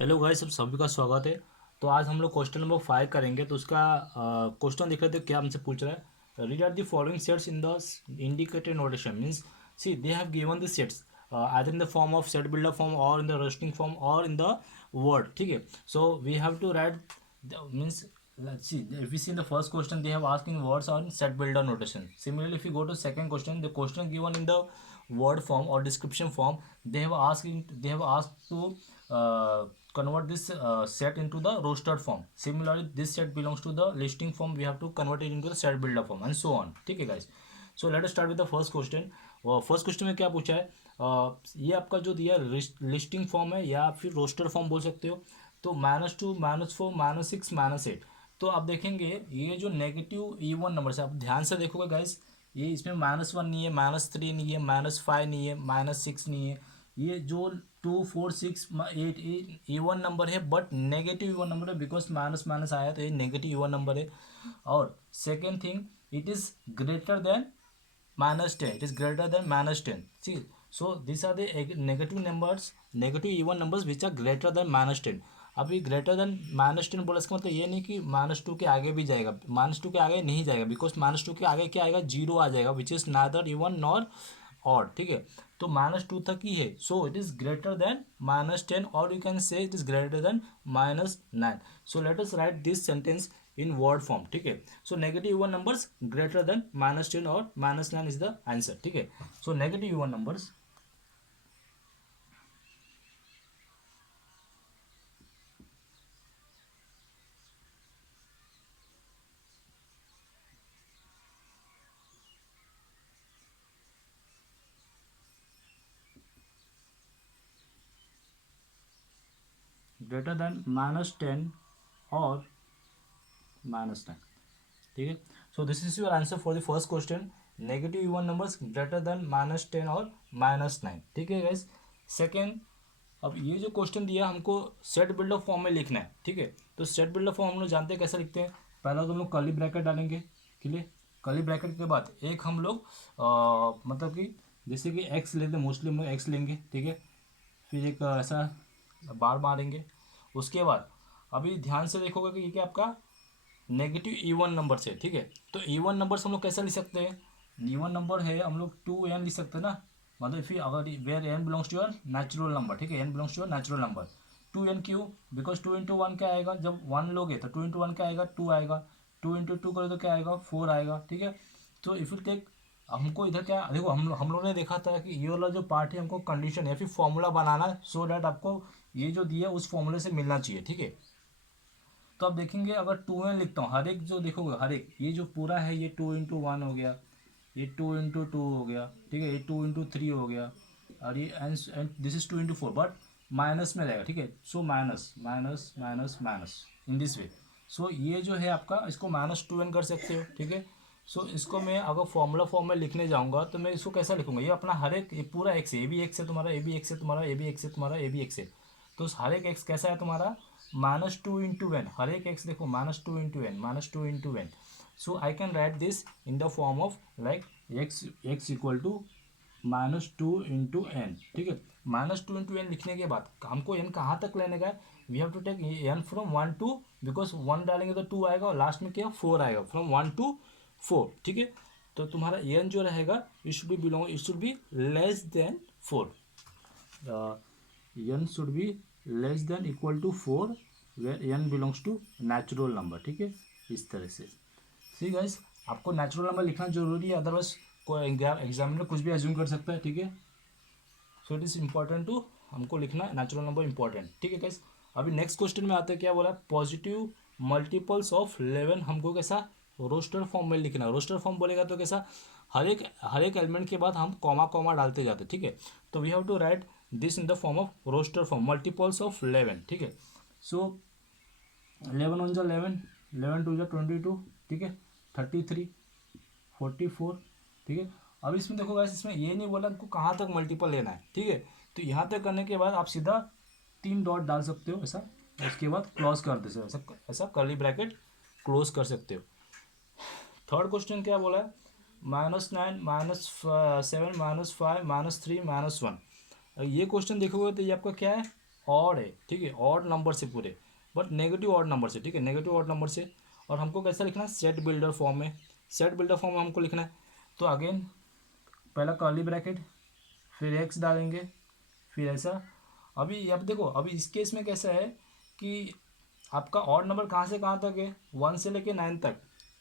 Hello guys, सब सभी का स्वागत है। तो आज हम लोग क्वेश्चन नंबर 5 करेंगे। तो उसका क्वेश्चन दिख रहे थे, क्या हमसे पूछ रहा है। Read out the following sets in the indicated notation. Means see they have given the sets either in the form of set builder form और इन द रोस्टिंग फॉर्म और इन द वर्ड। ठीक है, so we have to write means let's see, if we see in the first question they have asked in words or in set builder notation. Similarly, if you go to second question, the question given in the word form or description form, they have asked to uh, convert this set into the rostered form. Similarly, this set belongs to the listing form, we have to convert it into the set builder form and so on. ठीक है guys, so let us start with the first question. First question में क्या पूछा है, ये आपका जो दिया लिस्टिंग फॉर्म है या फिर रोस्टर फॉर्म बोल सकते हो। तो -2 -4 -6 -8। तो आप देखेंगे ये जो नेगेटिव इवन नंबर से आप ध्यान से देखोगे गाइस, ये इसमें -1 नहीं है, -3 नहीं है, -5 नहीं है, -6 नहीं है। ये जो 2 4 6 8 इवन नंबर है, बट नेगेटिव इवन नंबर है, बिकॉज माइनस माइनस आया तो ये नेगेटिव इवन नंबर है। और second thing, it is greater than -10, it is greater than -10. See, so these are the negative numbers, negative even numbers which are greater than -10. अभी greater than -10 बोला, इसका मतलब ये नहीं कि -2 के आगे भी जाएगा, -2 के आगे नहीं जाएगा, बिकॉज -2 के आगे क्या आएगा, जीरो आ जाएगा, which is neither even nor odd. ठीक है, तो -2 तक ही है, so it is greater than -10 और you can say it is greater than -9। So let us write this sentence in word form. ठीक है, so negative one numbers greater than -10 और -9 इज द आंसर। ठीक है, so negative one numbers greater than -10 और -9। ठीक है, so this is your answer for the first question, negative even numbers greater than -10 और -9। ठीक है गाइस, सेकेंड, अब ये जो क्वेश्चन दिया हमको सेट बिल्डर फॉर्म में लिखना है। ठीक है, तो सेट बिल्डर फॉर्म हम लोग जानते हैं कैसे लिखते हैं। पहला तो हम लोग कर्ली ब्रैकेट डालेंगे, क्लियर। कर्ली ब्रैकेट के बाद एक हम लोग मतलब कि जैसे कि एक्स लेते हैं, मोस्टली हम लोग एक्स लेंगे। ठीक है, फिर एक ऐसा बार मारेंगे। उसके बाद अभी ध्यान से देखोगे कि ये क्या आपका नेगेटिव इवन नंबर से। ठीक है, तो इवन नंबर हम लोग कैसे लिख सकते हैं, इवन नंबर है हम लोग 2n लिख सकते हैं ना। मतलब फिर अगर where n belongs to your natural number, ठीक है, n belongs to your natural number. 2n क्यों, बिकॉज 2 इंटू वन क्या आएगा, जब 1 लोगे तो 2 इंटू वन क्या आएगा, 2 आएगा। 2 इंटू टू करो तो क्या आएगा, 4 आएगा। ठीक है, तो इफ यू टेक, हमको इधर क्या देखो, हम लोगों ने देखा था कि ये वाला जो पार्ट है हमको कंडीशन या फिर फॉर्मूला बनाना, सो डैट आपको ये जो दिया उस फॉर्मूले से मिलना चाहिए। ठीक है, तो आप देखेंगे अगर 2n लिखता हूँ, हर एक जो देखोगे, हर एक ये जो पूरा है ये 2 इंटू वन हो गया, ये 2 इंटू टू हो गया। ठीक है, ये 2 इंटू थ्री हो गया, और ये and this is 2 into four, but minus में रहेगा। ठीक है, so minus minus minus minus in this way. So ये जो है आपका, इसको -2n कर सकते हो। ठीक है, सो इसको मैं अगर फॉर्मूला फॉर्म में लिखने जाऊंगा तो मैं इसको कैसा लिखूंगा, ये अपना हर एक, ये पूरा एक्स है, ये भी एक्स है तुम्हारा, ये भी एक्स है तुम्हारा, ये भी एक्स है तुम्हारा, ये भी एक्स है। तो हर एक एक्स कैसा है तुम्हारा, -2 इंटू एन। हर एक एक्स देखो -2 into n, -2 into n. So I can write this in the form of like x equal to -2 into n. ठीक है, -2 इंटू एन लिखने के बाद हमको एन कहाँ तक लेने का है, we have to take n from 1 to, because 1 डालेंगे तो 2 आएगा और लास्ट में क्या 4 आएगा, फ्रॉम 1 टू 4। ठीक है, तो तुम्हारा एन जो रहेगा it should be belong, it should be less than 4। n should be less than equal to 4 where n belongs to natural number। ठीक है, इस तरह से। सी गाइस, आपको नेचुरल नंबर लिखना जरूरी है, अदरवाइज कोई एग्जामिनर कुछ भी एज्यूम कर सकता है। ठीक है, so it is important to हमको लिखना नेचुरल नंबर इंपॉर्टेंट। ठीक है गाइस, अभी नेक्स्ट क्वेश्चन में आते हैं, क्या बोला, पॉजिटिव मल्टीपल्स ऑफ 11 हमको कैसा रोस्टर फॉर्म में लिखना है। रोस्टर फॉर्म बोलेगा तो कैसा, हर एक एलिमेंट के बाद हम कॉमा कॉमा डालते जाते। ठीक है, तो we have to write this in the form of roster form, multiples of 11। ठीक है, सो 11 वन जो 11, 11 टू जो 22। ठीक है, 33, 44। ठीक है, अब इसमें देखो गाइस, इसमें ये नहीं बोला आपको कहाँ तक मल्टीपल लेना है। ठीक है, तो यहाँ तक करने के बाद आप सीधा 3 डॉट डाल सकते हो ऐसा, उसके बाद क्लोज कर दे सकते हो, ऐसा ऐसा कर्ली ब्रैकेट क्लोज कर सकते हो। थर्ड क्वेश्चन क्या बोला है, -9 -7 -5 -3 -1। ये क्वेश्चन देखोगे तो ये आपका क्या है, ऑड है, ठीक है, ऑड नंबर से पूरे, बट नेगेटिव ऑड नंबर से, ठीक है, नेगेटिव ऑड नंबर से। और हमको कैसा लिखना है, सेट बिल्डर फॉर्म में, सेट बिल्डर फॉर्म में हमको लिखना है। तो अगेन पहला कर्ली ब्रैकेट, फिर एक्स डालेंगे, फिर ऐसा। अभी अब देखो, अभी इस केस में कैसा है कि आपका ऑड नंबर कहाँ से कहाँ तक है, 1 से लेके 9 तक,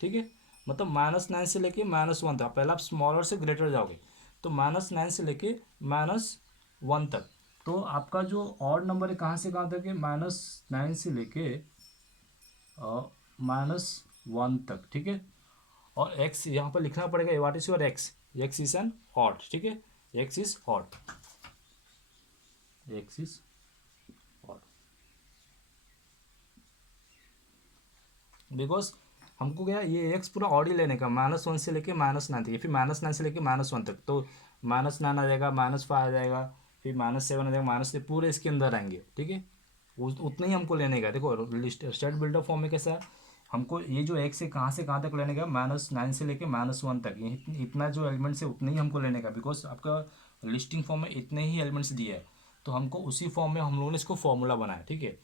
ठीक है, मतलब -9 से लेके -1 तक। पहले आप स्मॉलर से ग्रेटर जाओगे, तो -9 से लेके -1 तक। तो आपका जो ऑड नंबर है कहाँ से कहाँ तक है, -9 से लेके -1 तक, ठीक है। और एक्स यहाँ पर लिखना पड़ेगा, what is your x, x is an odd, ठीक है, x is odd, x is odd, because हमको क्या ये एक्स पूरा ऑड ही लेने का, -1 से लेके -9 तक, फिर -9 से लेके -1 तक, तो -9 आ जाएगा, -5 आ जाएगा, फिर -7 आ जाएगा, -3 पूरे इसके अंदर आएंगे, ठीक है। उतना ही हमको लेने का। देखो लिस्ट स्टेट बिल्डर फॉर्म में कैसा है, हमको ये जो एक्स है कहाँ से कहाँ तक लेने का, -9 से लेके -1 तक, ये इतना जो एलिमेंट्स है उतने ही हमको लेने का, बिकॉज आपका लिस्टिंग फॉर्म में इतने ही एलिमेंट्स दिए है, तो हमको उसी फॉर्म में हम लोगों ने इसको फॉर्मूला बनाया, ठीक है।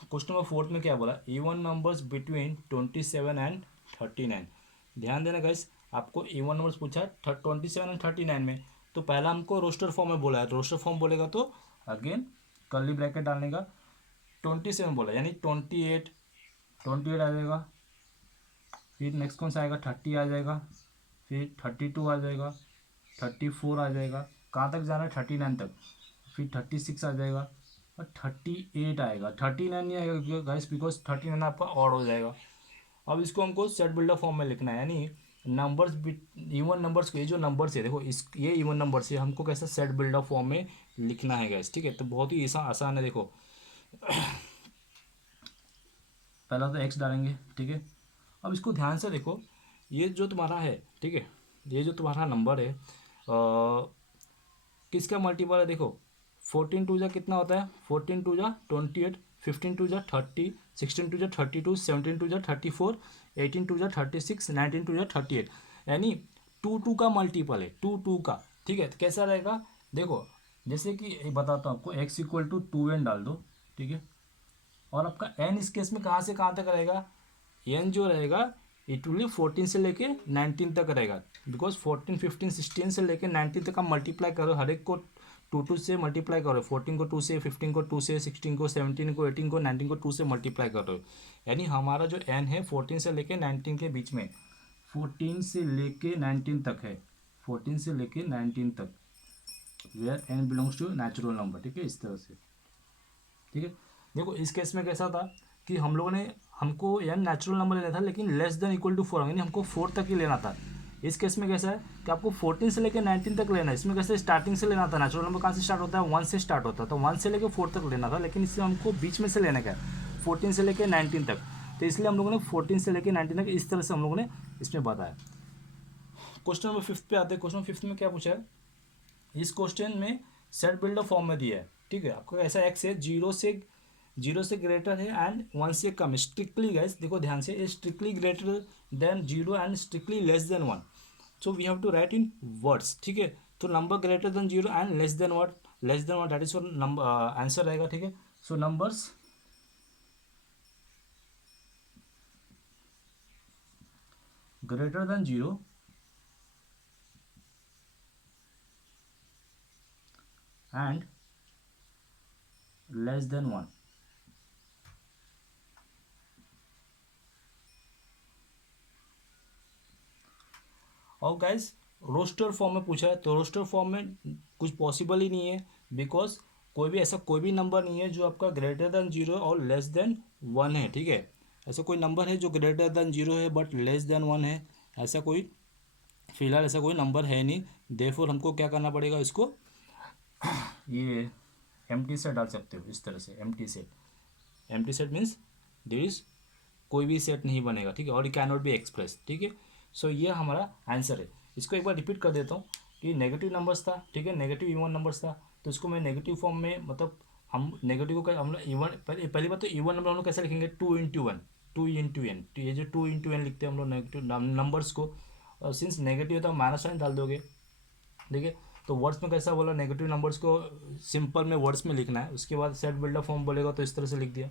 क्वेश्चन नंबर 4 में क्या बोला, इवन नंबर्स बिटवीन 27 एंड 39। ध्यान देना गाइस, आपको इवन नंबर्स पूछा है 27 एंड 39 में, तो पहला हमको रोस्टर फॉर्म में बोला है, रोस्टर फॉर्म बोलेगा तो अगेन कर्ली ब्रैकेट डालने का, 27 बोला यानी 28 आ जाएगा, फिर नेक्स्ट कौन सा आएगा, 30 आ जाएगा, फिर 32 आ जाएगा, 34 आ जाएगा, कहाँ तक जाना है, 39 तक, फिर 36 आ जाएगा, और 38 आएगा, 39 नहीं आएगा क्योंकि गाइस, बिकॉज 39 आपका ऑड हो जाएगा। अब इसको हमको सेट बिल्डर फॉर्म में लिखना है, यानी नंबर्स इवन नंबर्स को, ये जो नंबर्स है देखो इस ये इवन नंबर्स है, हमको कैसा सेट बिल्डर फॉर्म में लिखना है गाइस, ठीक है। तो बहुत ही आसान है, देखो पहला तो एक्स डालेंगे, ठीक है। अब इसको ध्यान से देखो, ये जो तुम्हारा है, ठीक है, ये जो तुम्हारा नंबर है किसका मल्टीपल है, देखो 14 2 कितना होता है, 14 2 28, 15 2 30, 16 2 32, 17 2 34, 18 2 36, 19 2 38, यानी 2 2 का मल्टीपल है, 2 2 का, ठीक है। तो कैसा रहेगा, देखो जैसे कि बताता हूँ आपको, x इक्वल टू 2n डाल दो, ठीक है। और आपका n इस केस में कहाँ से कहाँ तक रहेगा, n जो रहेगा इट विल 14 से लेके 19 तक रहेगा, बिकॉज 14 15 16 से लेके 19 तक आप मल्टीप्लाई करो, हर एक को 2 से मल्टीप्लाई करो, 14 को 2 से, 15 को 2 से, 16 को, 17 को, 18 को, 19 को 2 से मल्टीप्लाई करो, यानी हमारा जो n है 14 से लेके 19 के बीच में, 14 से लेके 19 तक है, 14 से लेके 19 तक, where n belongs to natural number, ठीक है, इस तरह से, ठीक है। देखो इस केस में कैसा था कि हम लोगों ने, हमको n नेचुरल नंबर लेना था लेकिन लेस देन इक्वल टू 4, यानी हमको 4 तक ही लेना था। इस केस में कैसा है कि आपको 14 से लेकर 19 तक लेना है, इसमें कैसे स्टार्टिंग से लेना था, नेचुरल नंबर कहाँ से स्टार्ट होता है, 1 से स्टार्ट होता है, तो 1 से लेकर 4 तक लेना था, लेकिन इससे हमको बीच में से लेने का है 14 से लेकर 19 तक, तो इसलिए हम लोगों ने 14 से लेकर 19 तक इस तरह से हम लोगों ने इसमें बताया। क्वेश्चन नंबर 5 पे आते हैं। क्वेश्चन 5 में क्या पूछा है, इस क्वेश्चन में सेट बिल्डर फॉर्म में दिया है, ठीक है। आपको ऐसा एक्स है जीरो से ग्रेटर है एंड 1 से कम, स्ट्रिक्टली गाइस देखो ध्यान से, strictly greater than 0 and strictly less than 1, so we have to write in words, ठीक है। तो number greater than 0 and less than what, that is your number answer रहेगा, ठीक है। So numbers greater than 0 and less than 1, और guys roster form में पूछा है, तो रोस्टर फॉर्म में कुछ पॉसिबल ही नहीं है, बिकॉज कोई भी नंबर नहीं है जो आपका ग्रेटर देन 0 और लेस देन 1 है, ठीक है। ऐसा कोई नंबर है जो ग्रेटर देन 0 है बट लेस देन 1 है, ऐसा कोई फिलहाल ऐसा कोई नंबर है नहीं, देयरफॉर हमको क्या करना पड़ेगा, इसको ये एम्प्टी सेट डाल सकते हो इस तरह से, empty set means there is कोई भी सेट नहीं बनेगा, ठीक है, और it can not be express, ठीक है। सो ये हमारा आंसर है। इसको एक बार रिपीट कर देता हूँ कि नेगेटिव नंबर्स था, ठीक है, नेगेटिव इवन नंबर्स था, तो इसको मैं नेगेटिव फॉर्म में, मतलब हम नेगेटिव को हम लोग इवन, पहली बात तो इवन नंबर हम लोग कैसे लिखेंगे, 2 × 1, 2 × n, तो ये जो 2 × n लिखते हैं हम लोग नेगेटिव नंबर्स को, और सिंस नेगेटिव है तो -1 डाल दोगे, ठीक है। तो वर्ड्स में कैसा बोला, नेगेटिव नंबर्स को सिंपल में वर्ड्स में लिखना है, उसके बाद सेट बिल्डअप फॉर्म बोलेगा तो इस तरह से लिख दिया।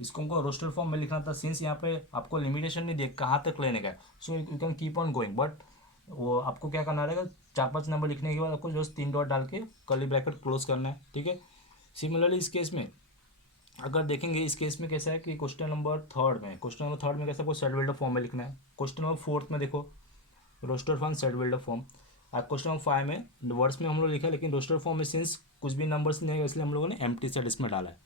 इसको हमको रोस्टर फॉर्म में लिखना था, सिंस यहाँ पे आपको लिमिटेशन नहीं दिया कहाँ तक लेने का है, so you can keep on going, but वो आपको क्या करना रहेगा, 4-5 नंबर लिखने के बाद आपको जो 3 डॉट डाल के कर्ली ब्रैकेट क्लोज करना है, ठीक है। सिमिलरली इस केस में अगर देखेंगे, इस केस में कैसा है कि क्वेश्चन नंबर थर्ड में कैसा, आपको सेट बिल्डअप फॉर्म में लिखना है। क्वेश्चन नंबर फोर्थ में देखो roster form set buildup form. Question number 5 में वर्ड्स में हम लोग लिखा है, लेकिन रोस्टर फॉर्म में सिंस कुछ भी नंबर्स नहीं है इसलिए हम लोगों ने एम्प्टी सेट इसमें डाला है।